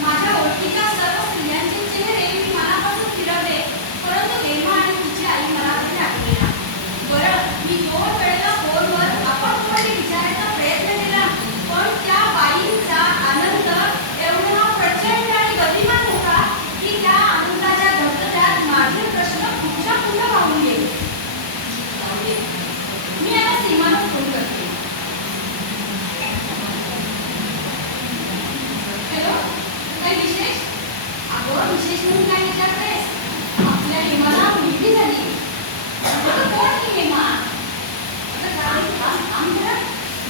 माझ्या ओळखीच्या सर्व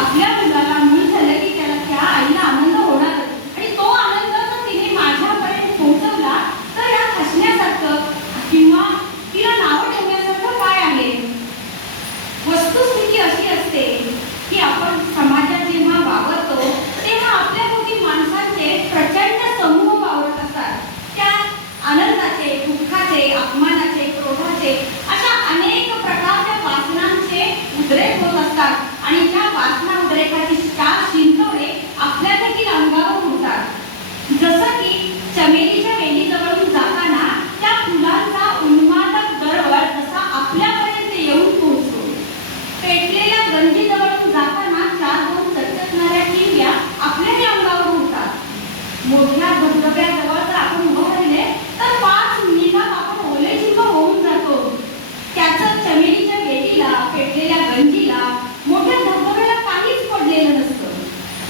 आपल्या मुलाला मूल झालं की त्याला त्या आईला आनंद होणार. आणि तो आनंद जर तिने माझ्यापर्यंत पोहोचवला तर यात हसण्यासारखं किंवा तिला नावं ठेवण्यासारखं काय आहे? वस्तुस्थिती अशी असते की आपण समाजात जेव्हा वावरतो तेव्हा आपल्या भोवती माणसांचे प्रचंड समूह वावरत असतात. त्या आनंदाचे दुःखाचे अपमानाचे क्रोधाचे अशा अनेक प्रकारच्या वासनांचे उद्रेक होत असतात. आणि त्या वासना उद्रेकाची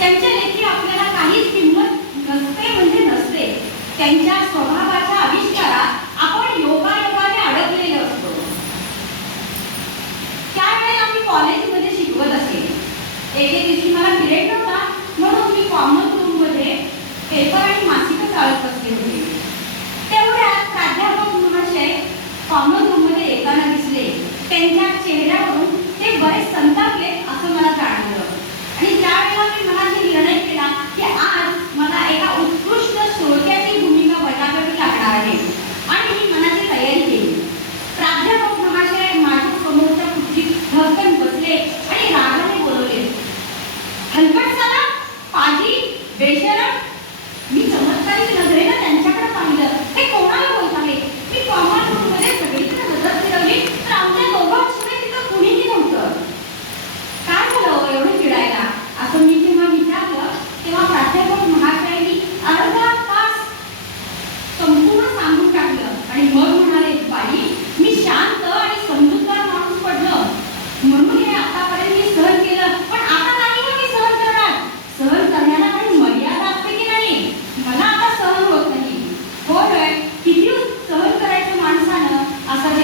त्यांच्या लेखी आपल्याला काहीच किंमत नसते म्हणजे नसते. त्यांच्या स्वभावाच्या आविष्कारात आपण योगायोगाने अडकलेले असतो. त्यावेळेला मी कॉलेजमध्ये शिकवत असे. एके दिवशी मला पिरियड नव्हता म्हणून मी कॉमन रूममध्ये पेपर आणि मासिकं चालत असते होते. तेवढ्यात प्राध्यापक महाशय कॉमन रूममध्ये येताना दिसले. त्यांच्या चेहऱ्यावरून ते बरेच संतापले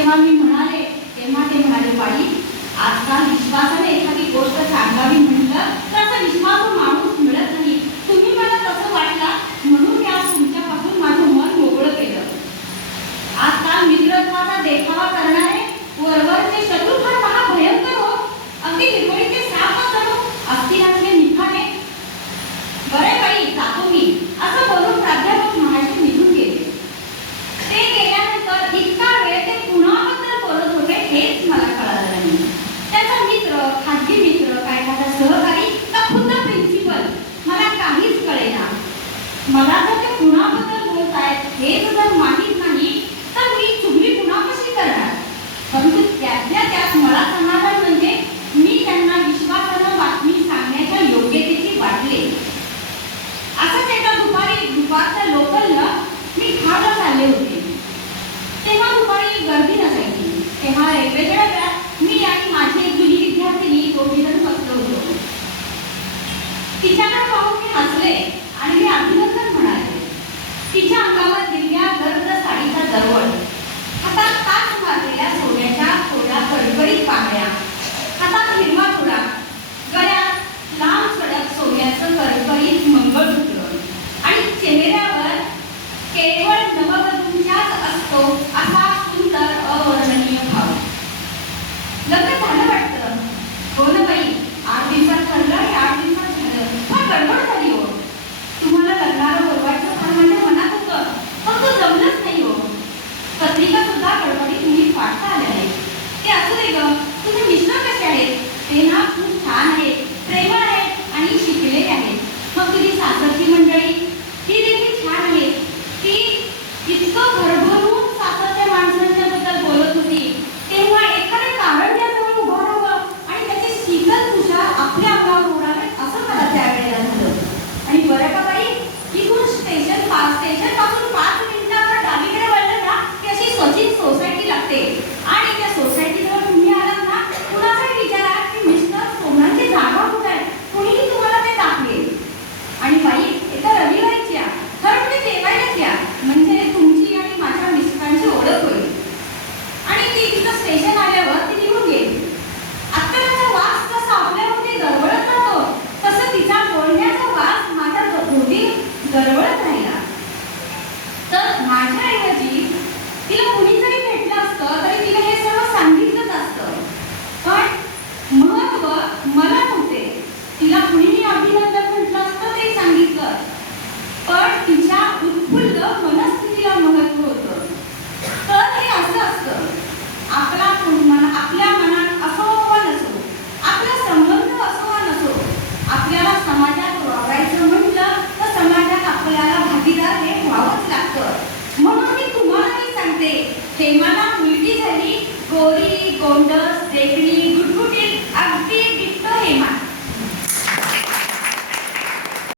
जेव्हा मी म्हणाले तेव्हा ते म्हणाले बाई आजकाल विश्वासाने एखादी गोष्ट सांगावी म्हटलं असा सुंदर अवर्णनीय भाव लग्न झालं वाटतं हो ना बाई आठ दिवसात ठरलं हे आठ दिवसात झालं फार गडबड झाली हो तुम्हाला लग्नाला बोलवायचं फार म्हणजे मनात होतं पण तो जमलंच नाही हो पत्रिका सुद्धा गडबडीत तुम्ही फाटता आल्या आहेत ते असू दे ग तुम्ही मिश्र कसे आहेत? ते ना बोलत नाही ना तर माझ्याऐवजी तिला कुणीतरी भेटलं असतं तरी तिला हे सर्व सांगितलंच असतं. पण महत्त्व मला नव्हते. तिला कुणीही अभिनंदन म्हटलं असतं ते सांगितलं. पण तिच्या उत्फुल्ल